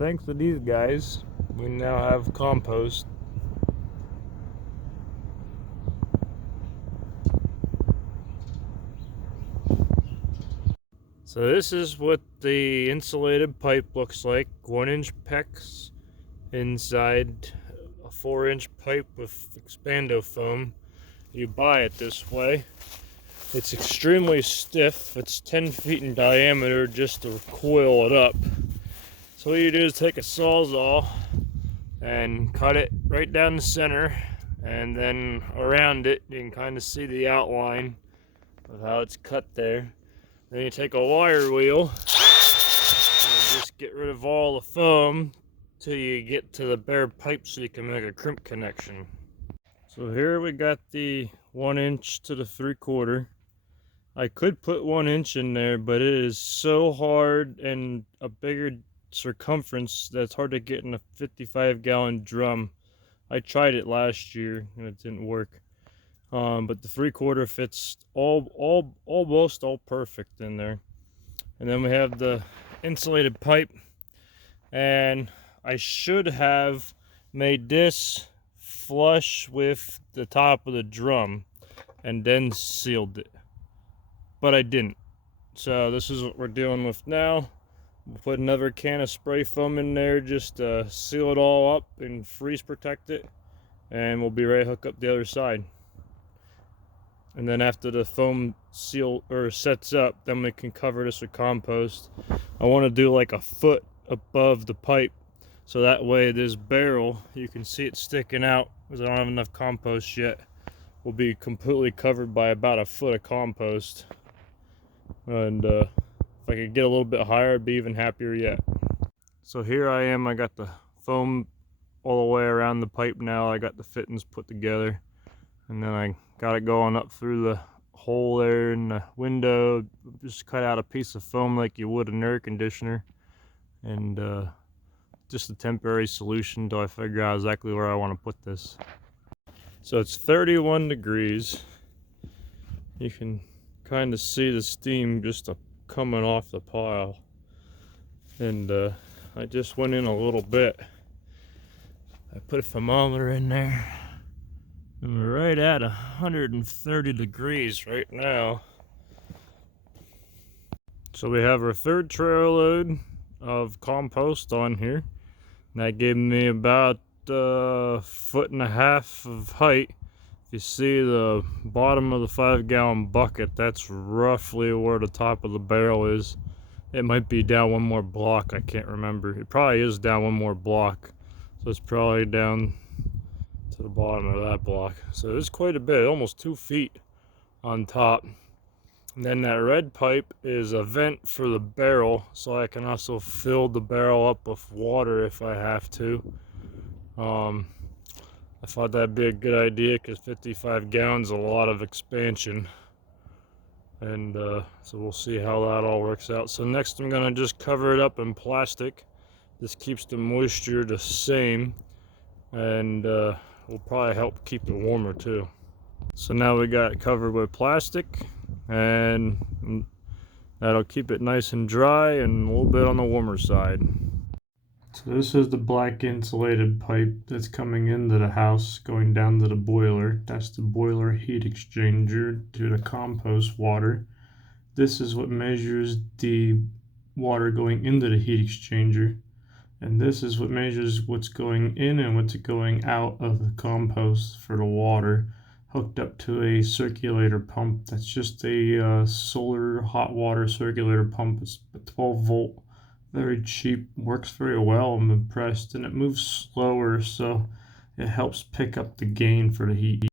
thanks to these guys, we now have compost. So this is what the insulated pipe looks like. 1-inch PEX inside a 4-inch pipe with expando foam. You buy it this way. It's extremely stiff. It's 10 feet in diameter just to coil it up. So what you do is take a Sawzall and cut it right down the center, and then around it you can kind of see the outline of how it's cut there. Then you take a wire wheel and just get rid of all the foam till you get to the bare pipe so you can make a crimp connection. So here we got the 1-inch to the 3/4. I could put 1-inch in there, but it is so hard and a bigger circumference that it's hard to get in a 55-gallon drum. I tried it last year and it didn't work. But the 3/4 fits almost all perfect in there. And then we have the insulated pipe, and I should have made this flush with the top of the drum and then sealed it, but I didn't. So this is what we're dealing with now. We'll put another can of spray foam in there just to seal it all up and freeze protect it, and we'll be ready to hook up the other side. And then after the foam seal or sets up, then we can cover this with compost. I want to do like a foot above the pipe, so that way this barrel, you can see it sticking out because I don't have enough compost yet, will be completely covered by about a foot of compost. And if I could get a little bit higher, I'd be even happier yet. So here I am, I got the foam all the way around the pipe now. I got the fittings put together, and then I got it going up through the hole there in the window. Just cut out a piece of foam like you would an air conditioner, and just a temporary solution until I figure out exactly where I want to put this. So it's 31 degrees. You can kind of see the steam just coming off the pile, and I just went in a little bit. I put a thermometer in there, and we're right at 130 degrees right now. So we have our third trail load of compost on here, and that gave me about a 1.5 feet of height. If you see the bottom of the 5-gallon bucket, that's roughly where the top of the barrel is. It might be down one more block, I can't remember. It probably is down one more block, so it's probably down to the bottom of that block. So it's quite a bit, almost 2 feet on top. And then that red pipe is a vent for the barrel, so I can also fill the barrel up with water if I have to. I thought that'd be a good idea because 55 gallons is a lot of expansion. And so we'll see how that all works out. So next I'm gonna just cover it up in plastic. This keeps the moisture the same, and will probably help keep it warmer too. So now we got it covered with plastic, and that'll keep it nice and dry and a little bit on the warmer side. So this is the black insulated pipe that's coming into the house, going down to the boiler. That's the boiler heat exchanger to the compost water. This is what measures the water going into the heat exchanger. And this is what measures what's going in and what's going out of the compost for the water, hooked up to a circulator pump. That's just a solar hot water circulator pump. It's a 12 volt, very cheap, works very well. I'm impressed, and it moves slower, so it helps pick up the gain for the heat.